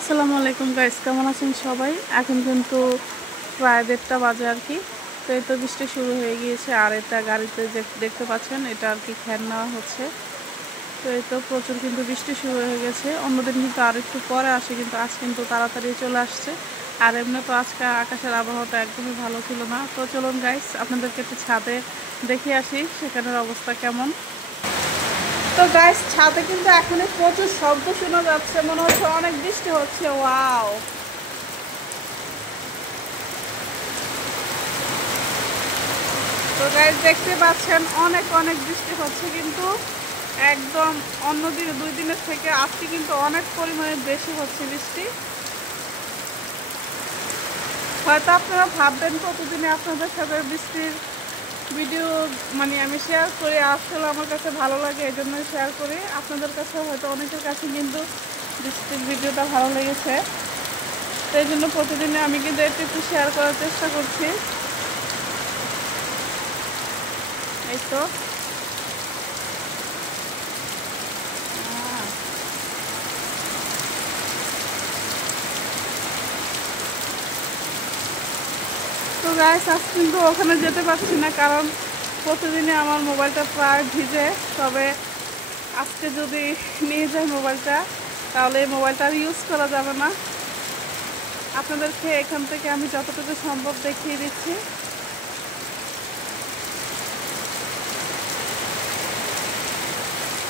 আসসালামু আলাইকুম গাইস, কেমন আছেন সবাই? এখন কিন্তু প্রায় 1:30 বাজে আর কি। তো এই তো বৃষ্টি শুরু হয়ে গিয়েছে, আর এটা গাড়িতে যে দেখতে পাচ্ছেন এটা আর কি খ্যার নেওয়া হচ্ছে। তো এই তো প্রচুর কিন্তু বৃষ্টি শুরু হয়ে গেছে। অন্যদিন কিন্তু আর একটু পরে আসে, কিন্তু আজ কিন্তু তাড়াতাড়ি চলে আসছে। আর এমনি তো আজকে আকাশের আবহাওয়াটা একদমই ভালো ছিল না। তো চলুন গাইস, আপনাদেরকে একটু ছাদে দেখে আসি সেখানের অবস্থা কেমন। তো গাইস, ছাদে কিন্তু এখনই প্রচুর শব্দ শোনা যাচ্ছে, মনে হচ্ছে অনেক বৃষ্টি হচ্ছে। ওয়াও! তো গাইস দেখতে পাচ্ছেন অনেক অনেক বৃষ্টি হচ্ছে, কিন্তু একদম অন্য দিন 2 দিনের থেকে আজকে কিন্তু অনেক পরিমাণে বেশি হচ্ছে বৃষ্টি। হয়তো আপনারা ভাববেন প্রতিদিনে আপনাদের সাথে বৃষ্টির ভিডিও আমি শেয়ার করি, আসলে আমার কাছে ভালো লাগে, এই জন্যই শেয়ার করি। আপনাদের কাছে হয়তো অনেকের কাছে কিন্তু বৃষ্টির ভিডিওটা ভালো লেগেছে, তো এই জন্য প্রতিদিনে আমি কিন্তু একটু একটু শেয়ার করার চেষ্টা করছি। এই তো তো গাইস, আজ কিন্তু ওখানে যেতে পারছি না, কারণ প্রতিদিনই আমার মোবাইলটা প্রায় ভিজে। তবে আজকে যদি নিয়ে যাই মোবাইলটা, তাহলে এই মোবাইলটা আর ইউজ করা যাবে না। আপনাদেরকে এখান থেকে আমি যতটুকু সম্ভব দেখিয়ে দিচ্ছি।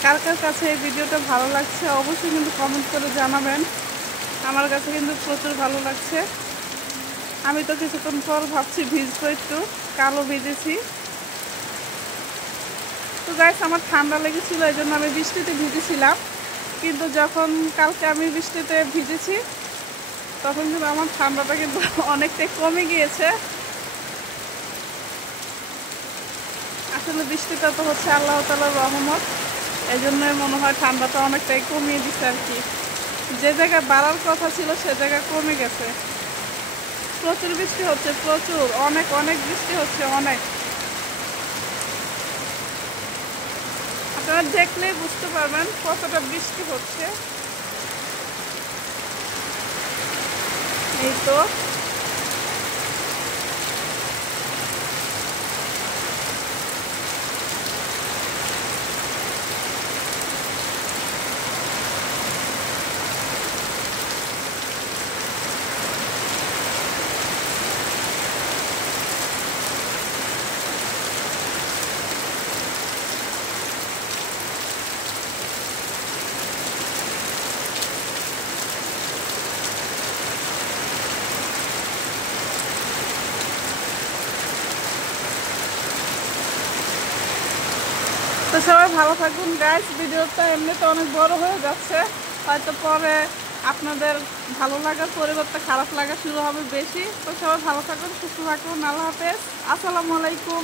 কার কার কাছে এই ভিডিওটা ভালো লাগছে অবশ্যই কিন্তু কমেন্ট করে জানাবেন। আমার কাছে কিন্তু প্রচুর ভালো লাগছে। আমি তো কিছুক্ষণ পর ভাবছি ভিজবো, একটু কালো ভিজেছি। তো গাইস, আমার ঠান্ডা লেগেছিল, এই জন্য আমি বৃষ্টিতে ভিজেছিলাম। কিন্তু যখন কালকে আমি বৃষ্টিতে ভিজেছি, তখন কিন্তু আমার ঠান্ডাটা কিন্তু অনেকটাই কমে গিয়েছে। আসলে বৃষ্টিটা তো হচ্ছে আল্লাহ তাআলার রহমত, এই জন্যই মনে হয় ঠান্ডাটা অনেকটাই কমিয়ে দিচ্ছে আর কি। যে জায়গায় বাড়ার কথা ছিল সে জায়গায় কমে গেছে। প্রচুর বৃষ্টি হচ্ছে, প্রচুর, অনেক অনেক বৃষ্টি হচ্ছে, অনেক। আপনারা দেখলেই বুঝতে পারবেন কতটা বৃষ্টি হচ্ছে। এই তো তো সবাই ভালো থাকুন গাইস। ভিডিওটা এমনিতে অনেক বড় হয়ে যাচ্ছে, হয়তো পরে আপনাদের ভালো লাগার পরিবর্তে খারাপ লাগা শুরু হবে বেশি। তো সবাই ভালো থাকুন, সুস্থ থাকুন। আল্লাহ হাফেজ, আসসালামু আলাইকুম।